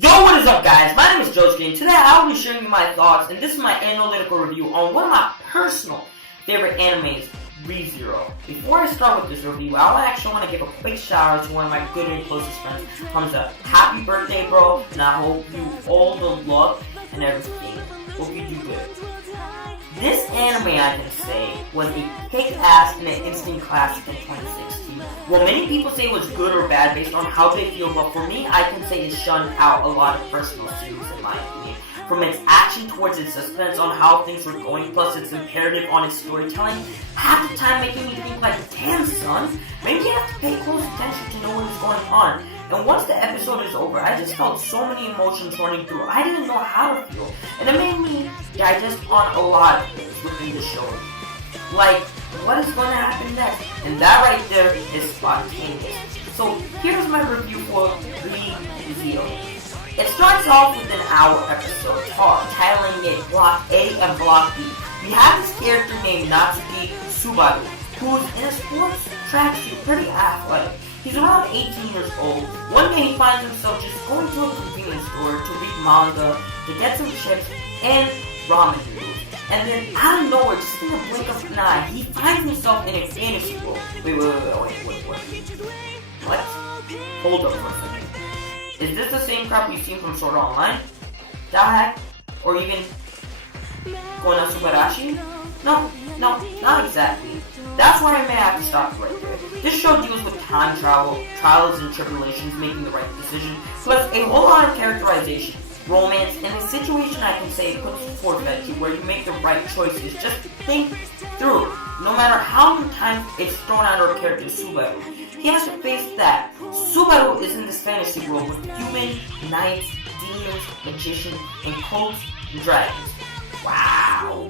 Yo, what is up, guys? My name is Josuke, and today I will be sharing you my thoughts, and this is my analytical review on one of my personal favorite animes, ReZero. Before I start with this review, I actually want to give a quick shout out to one of my good and closest friends, Hamza. Happy birthday, bro, and I hope you all the luck and everything. Hope you do good. This anime, I can say, was a kick-ass and an instant classic in 2016. Well, many people say it was good or bad based on how they feel, but for me, I can say it shunned out a lot of personal series in my opinion. From its action towards its suspense on how things were going, plus its imperative on its storytelling, half the time making me think like, damn son, maybe you have to pay close attention to know what is going on. And once the episode is over, I just felt so many emotions running through. I didn't know how to feel. And it made me digest on a lot of things within the show. Like, what is going to happen next? And that right there is spontaneous. So here's my review for ReZero. It starts off with an hour episode, titling it Block A and Block B. We have this character named Natsuki Subaru, who's in a sports tracksuit, pretty athletic. He's around 18 years old. One day he finds himself just going to a convenience store to read manga, to get some chips, and ramen noodles. And then out of nowhere, just in a blink of an eye, he finds himself in a fantasy world. Wait. What? Hold up for a second. Is this the same crap you've seen from Sword Art Online? Hack? Or even Kona Subarashi? No, not exactly. That's why I may have to stop right there. This show deals with time travel, trials and tribulations, making the right decision, plus a whole lot of characterization, romance, and a situation I can say puts forth at you where you make the right choices. Just think through it. No matter how many times it's thrown at our character Subaru, he has to face that. Subaru is in this fantasy world with human, knights, demons, magicians, and cults and dragons. Wow.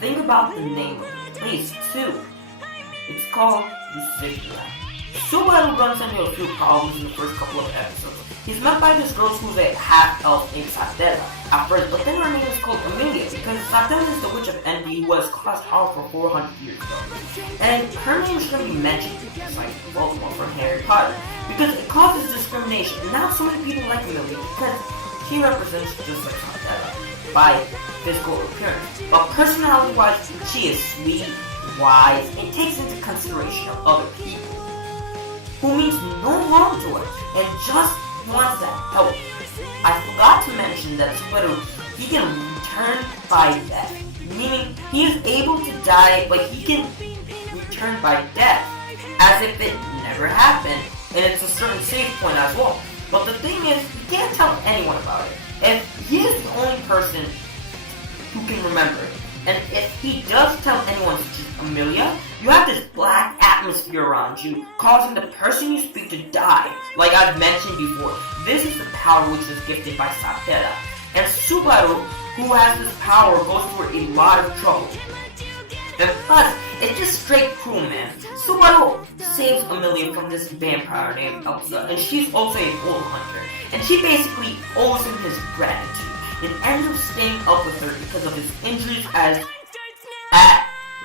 Think about the name of the place too. It's called Utopia. Subaru runs into a few problems in the first couple of episodes. He's met by this girl who's a half-elf named Satella at first, but then her name is called Amelia because Satella is the Witch of Envy who has caused power for 400 years ago. And her name shouldn't be mentioned, just like Voldemort from Harry Potter, because it causes discrimination, and not so many people like Amelia because she represents just like Satella by physical appearance. But personality-wise, she is sweet, wise, and takes into consideration of other people, who means no harm to her, and just wants to help. I forgot to mention that Subaru, he can return by death, meaning he is able to die, but he can return by death, as if it never happened, and it's a certain save point as well. But the thing is, he can't tell anyone about it, and he is the only person who can remember it. And if he does tell anyone, such as Amelia, you have this black atmosphere around you, causing the person you speak to die. Like I've mentioned before, this is the power which is gifted by Satella. And Subaru, who has this power, goes through a lot of trouble. And plus, it's just straight cool, man. Subaru saves Amelia from this vampire named Elsa, and she's also a bull hunter. And she basically owes him his gratitude. And ends up staying up with her because of his injuries at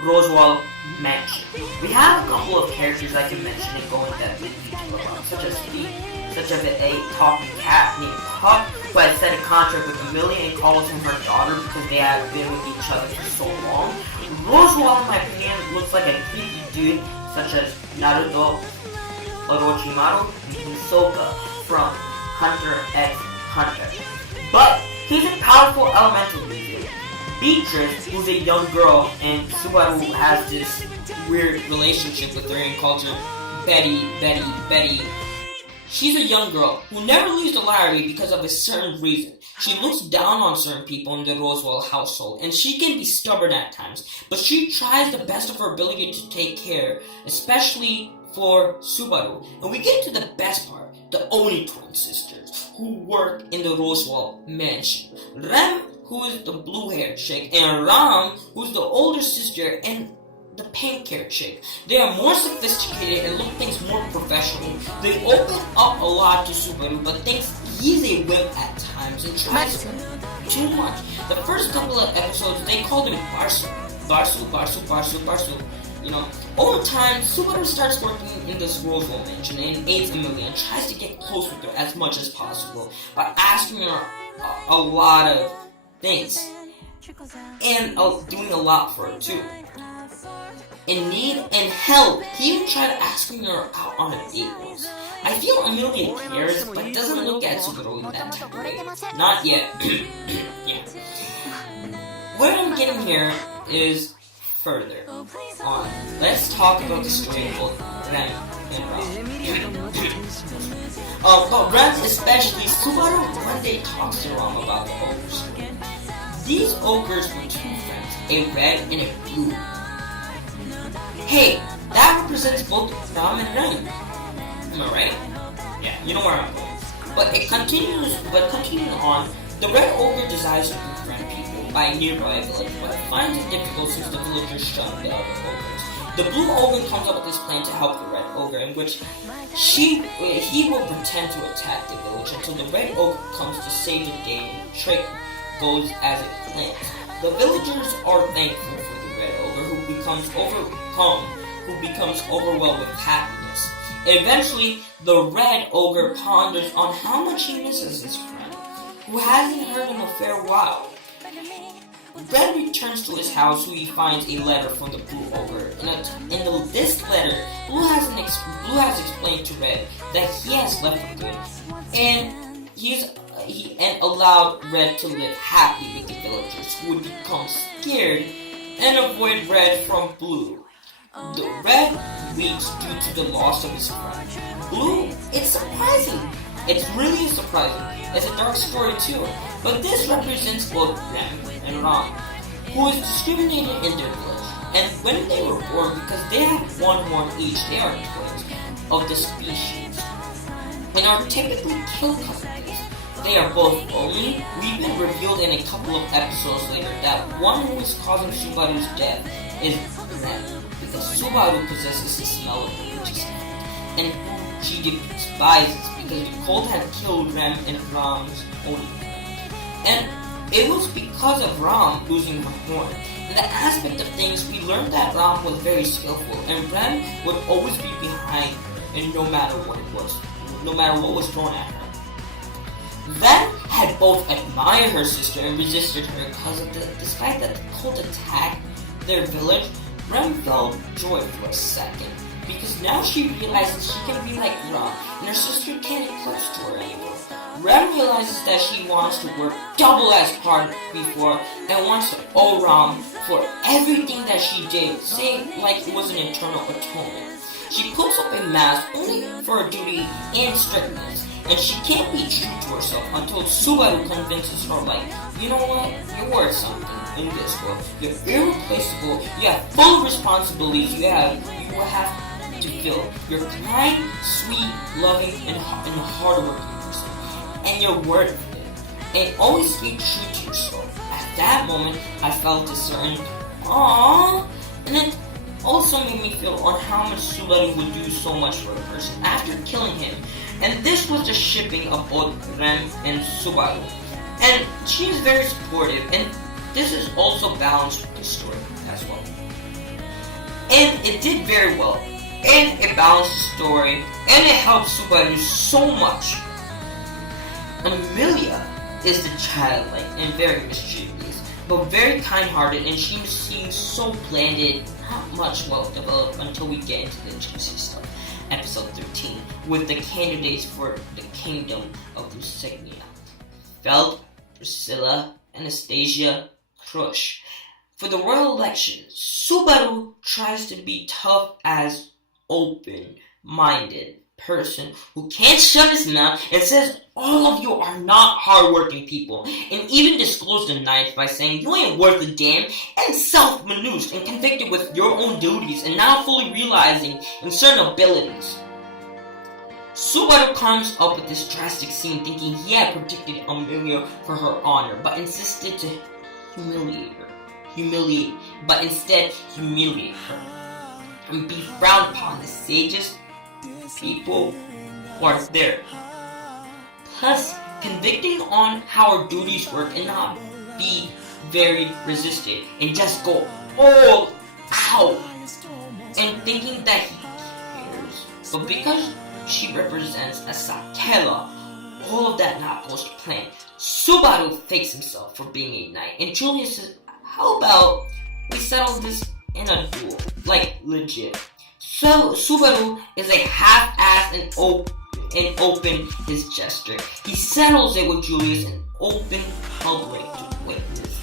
Roswell Mansion. We have a couple of characters I can mention and go in depth in detail about, such as a talking cat named Puck, who has set a contract with Amelia and calls him her daughter because they have been with each other for so long. Roswell, in my opinion, looks like a creepy dude, such as Naruto, Orochimaru, and Hisoka from Hunter x Hunter. But he's a powerful elemental being. Beatrice, who's a young girl, and Subaru has this weird relationship with her and calls her Betty. She's a young girl who never leaves the library because of a certain reason. She looks down on certain people in the Roswell household, and she can be stubborn at times, but she tries the best of her ability to take care, especially for Subaru. And we get to the best part, the Oni twin sisters, who work in the Roswell mansion. Rem, who is the blue-haired chick, and Ram, who's the older sister and the pink-haired chick. They are more sophisticated and look things more professional. They open up a lot to Subaru, but thinks he's a wimp at times and tries too much. The first couple of episodes, they called him Barsu. Over time, Subaru starts working in this Roseville mansion and aids Amelia and tries to get close with her as much as possible by asking her a lot of things and doing a lot for her too. In need and help, he even tried asking her out on a date once. I feel Amelia cares, but doesn't look at Subaru in that type of way. Not yet. Yeah. What I'm getting here is further on. Let's talk about the story of Ren and Ram. But Ren, especially, Subaru one day talks to Ram about the ogres. These ogres were two friends, a red and a blue. Hey, that represents both Ram and Ren. Am I right? Yeah, you know where I'm going. But continuing on, the red ogre desires to befriend people by a nearby village, but finds it difficult since the villagers shun the other ogres. The blue ogre comes up with this plan to help the red ogre, in which he will pretend to attack the village until the red ogre comes to save the day and the trick goes as it plans. The villagers are thankful for the red ogre, who becomes overwhelmed with happiness. Eventually, the red ogre ponders on how much he misses his friend, who hasn't heard in a fair while. Red returns to his house, where he finds a letter from the blue ogre. In this letter, Blue has explained to Red that he has left for good, and he allowed Red to live happy with the villagers, who would become scared and avoid Red from Blue. The Red weeps due to the loss of his friend. Blue, it's surprising. It's really surprising. It's a dark story too, but this represents both Ram and Ram, who is discriminated in their village. And when they were born, because they have one horn each, they are twins of the species, and are typically kill cousins. They are both only. We've been revealed in a couple of episodes later that one who is causing Subaru's death is Ram, because Subaru possesses the smell of the witch's hand, and who she despises because the cold had killed Ram and Ram's own. And it was because of Ram losing her horn. In the aspect of things, we learned that Ram was very skillful, and Ram would always be behind her, and no matter what was thrown at her. Ram had both admired her sister and resisted her because of despite that the cult attacked their village. Ram felt joy for a second, because now she realizes she can be like Ram, and her sister can't get close to her anymore. Ram realizes that she wants to work double as hard before, and wants to owe Ram for everything that she did, saying like it was an eternal atonement. She puts up a mask only for her duty and strictness, and she can't be true to herself until Subaru convinces her, like, you know what, you're worth something in this world. You're irreplaceable, you have full responsibilities, you have to fill. You're kind, sweet, loving, and hardworking person, and you're worth it. And always stay true to yourself. At that moment, I felt a certain aww, and it also made me feel on how much Subaru would do so much for a person after killing him. And this was the shipping of both Ram and Subaru. And she is very supportive, and this is also balanced with the story as well. And it did very well. And it balanced the story, and it helped Subaru so much. Amelia is the childlike and very mischievous, but very kind-hearted, and she seems so blanded, not much well developed until we get into the juicy stuff. Episode 13, with the candidates for the Kingdom of Lusignia. Feld, Priscilla, Anastasia, Crush. For the royal election, Subaru tries to be tough as open-minded person who can't shut his mouth and says all of you are not hardworking people, and even disclosed the knife by saying you ain't worth a damn, and self-managed and convicted with your own duties and now fully realizing in certain abilities. Subaru comes up with this drastic scene thinking he had predicted Amelia for her honor, but insisted to humiliate her and be frowned upon the sagest people who are there. Plus, convicting on how our duties work and not be very resistant and just go all out and thinking that he cares. But because she represents a Satella, all of that not goes to plan. Subaru fakes himself for being a knight, and Julius says, how about we settle this in a duel? Like, legit. So, Subaru is a half-ass and open his gesture. He settles it with Julius in open public to witness.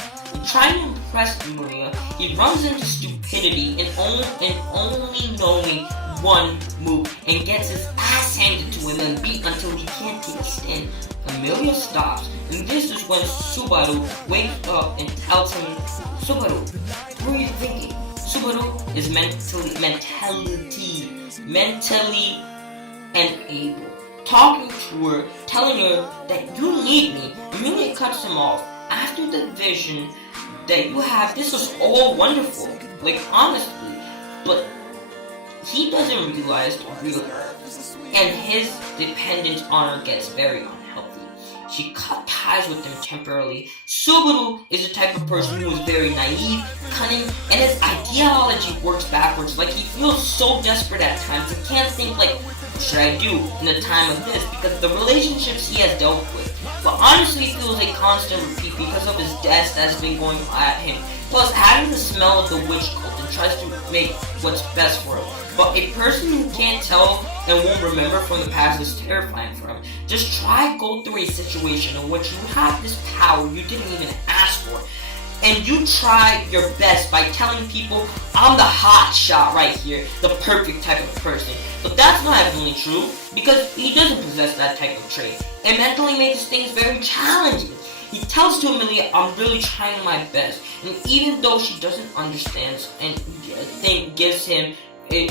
Trying to impress Maria, he runs into stupidity and only knowing one move and gets his ass handed to him and beat until he can't take a stand. Amelia stops, and this is when Subaru wakes up and tells him, Subaru, what are you thinking? Subaru is mentally unable. Talking to her, telling her that you need me. Amelia cuts him off. After the vision that you have, this was all wonderful. Like, honestly. But he doesn't realize the real her. And his dependence on her gets very unhealthy. She cut ties with him temporarily. Subaru is the type of person who is very naive, cunning, and his ideology works backwards. Like, he feels so desperate at times and can't think, like, what should I do in the time of this? Because the relationships he has dealt with. But honestly, he feels a constant repeat because of his death that's been going at him. Plus, having the smell of the witch cult and tries to make what's best for him. But a person who can't tell and won't remember from the past is terrifying for him. Just go through a situation in which you have this power you didn't even ask for. And you try your best by telling people, I'm the hot shot right here, the perfect type of person. But that's not actually true, because he doesn't possess that type of trait. It mentally makes things very challenging. He tells to Amelia, I'm really trying my best. And even though she doesn't understand and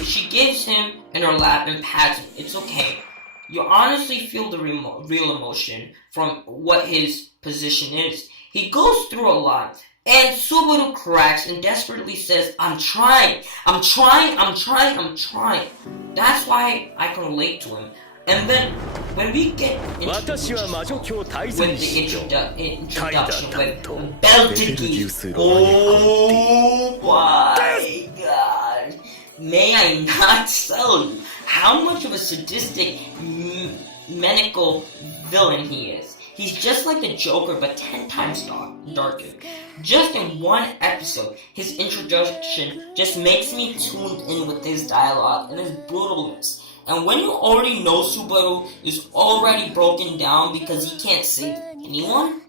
she gives him in her lap and pats him, it's okay. You honestly feel the real emotion from what his position is. He goes through a lot. And Subaru cracks and desperately says, I'm trying. That's why I can relate to him. And then, when we get introduced with the introduction with Beltiki, oh my god. May I not tell you how much of a sadistic, maniacal villain he is. He's just like the Joker, but 10 times darker. Just in one episode, his introduction just makes me tuned in with his dialogue and his brutalness. And when you already know Subaru is already broken down because he can't save anyone,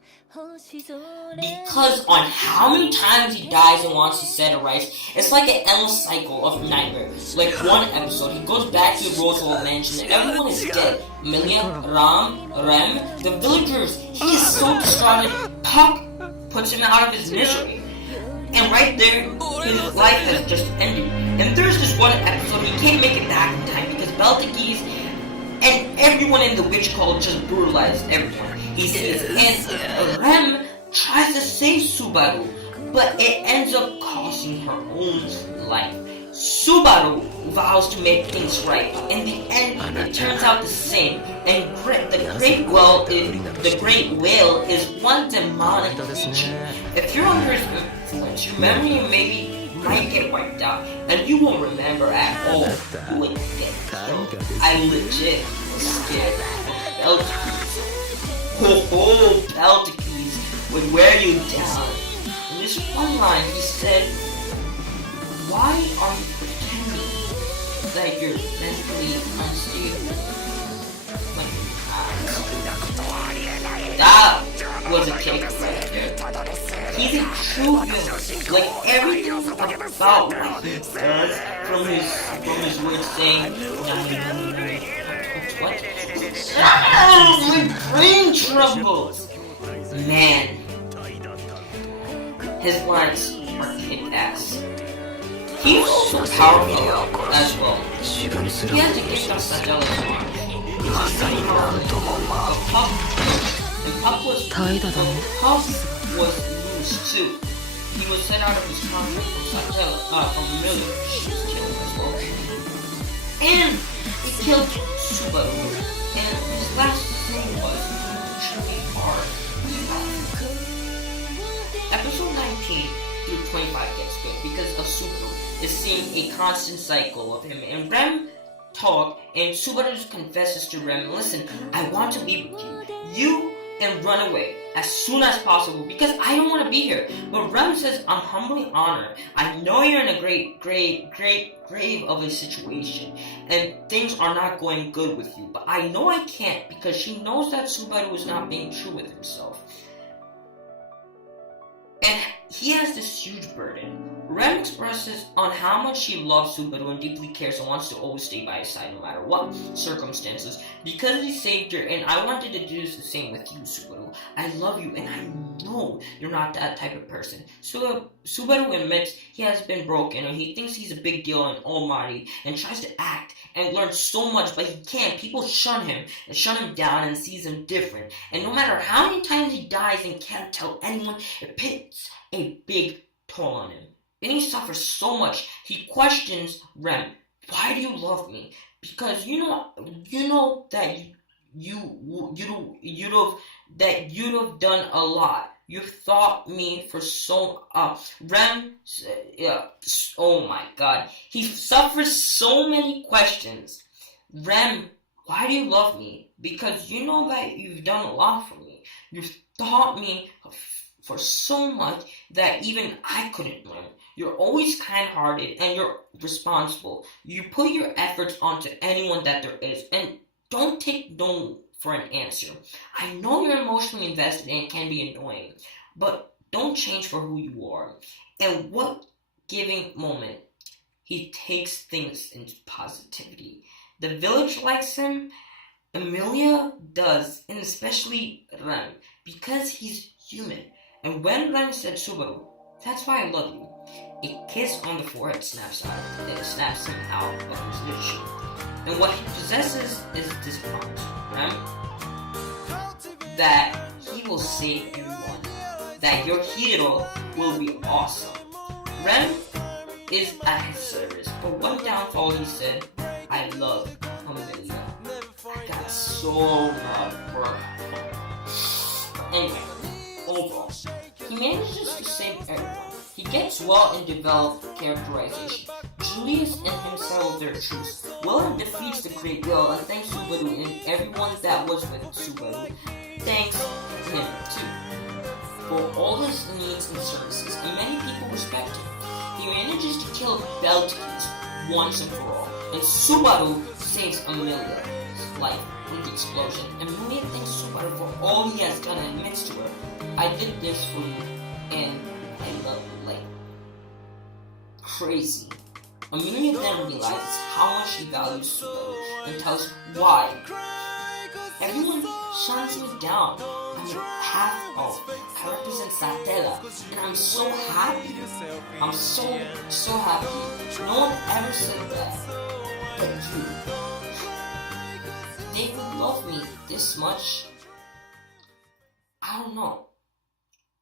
because on how many times he dies and wants to set it right, it's like an endless cycle of nightmare. Like one episode, he goes back to the Roosevelt mansion and everyone is dead. Amelia, Rem, the villagers. He is so distraught. Puck puts him out of his misery. And right there, his life has just ended. And there's this one episode, he can't make it back in time because Beltikis and everyone in the witch cult just brutalized everyone. And Rem tries to save Subaru, but it ends up costing her own life. Subaru vows to make things right. In the end, it turns out the same. And the great whale is one demonic creature. If you're under his influence, your memory maybe might get wiped out, and you won't remember at all who it gets killed. I legit was scared of Beltikis. Oh, Beltikis would wear you down. In this one line, he said, why are you pretending that you're mentally unstable? That was a kick right there. He's a true villain. Like everything about what he does, from his words saying, what? Oh, my brain troubles! Man, his lines are kick-ass. He's also powerful as well. He has to get some Satella and Puck was loose too. He was sent out of his contract from Amelia. She was killed as well. And he killed Subaru. And his last thing was truly hard. Episode 19 through 25 gets good because of Subaru is seeing a constant cycle of him. And Rem talk, and Subaru confesses to Rem, listen, I want to be with you, and run away as soon as possible because I don't want to be here. But Rem says, I'm humbly honored. I know you're in a great grave of a situation and things are not going good with you, but I know I can't because she knows that Subaru is not being true with himself. And he has this huge burden. Rem expresses on how much she loves Subaru and deeply cares and wants to always stay by his side no matter what circumstances because he saved her, and I wanted to do the same with you, Subaru. I love you and I know you're not that type of person. So Subaru admits he has been broken and he thinks he's a big deal and almighty and tries to act and learn so much, but he can't. People shun him and shut him down and sees him different. And no matter how many times he dies and can't tell anyone, it puts a big toll on him. And he suffers so much. He questions Rem, why do you love me? Because you know that you'd have done a lot. You've thought me for so Rem, oh my God, he suffers so many questions. Rem, why do you love me? Because you know that you've done a lot for me. You've taught me for so much that even I couldn't learn. You're always kind-hearted and you're responsible. You put your efforts onto anyone that there is and don't take no for an answer. I know you're emotionally invested and it can be annoying, but don't change for who you are. And what giving moment, he takes things into positivity. The village likes him, Emilia does, and especially Rem, because he's human. And when Rem said, Subaru, that's why I love you, a kiss on the forehead snaps him out of his leadership. And what he possesses is this promise, Rem, that he will save everyone, that your hero will be awesome. Rem is at his service, but one downfall he said, I love Amelia. I got so much work. Anyway, overall, he manages to save everyone. He gets well and developed characterization. Julius and him settle their truce. William defeats the Great Will and thanks Subaru, and everyone that was with Subaru thanks him too for all his needs and services, and many people respect him. He manages to kill Belticus once and for all, and Subaru saves Amelia's life with the explosion. And Amelia thanks Subaru for all he has done and admits to her, I did this for you, and I love you like crazy. Amelia then realizes how much she values Subaru and tells why. Everyone shuns me down. I'm half of. I represent Satella, and I'm so happy. I'm so happy. No one ever said that. But you. They would love me this much. I don't know.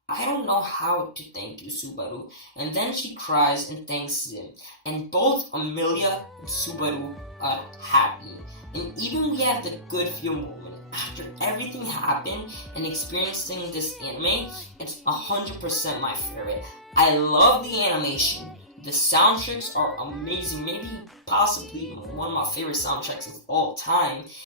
I don't know how to thank you, Subaru. And then she cries and thanks him. And both Amelia and Subaru are happy. And even we have the good feel moment. After everything happened and experiencing this anime, it's 100% my favorite. I love the animation. The soundtracks are amazing. Maybe possibly one of my favorite soundtracks of all time.